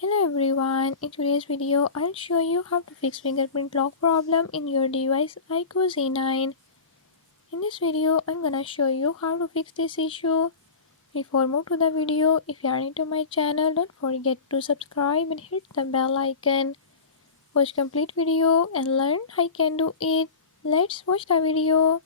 Hello everyone, in today's video I'll show you how to fix fingerprint lock problem in your device iQOO Z9. In this video I'm gonna show you how to fix this issue. Before move to the video, if you are new to my channel, don't forget to subscribe and hit the bell icon. Watch complete video and learn how you can do it. Let's watch the video.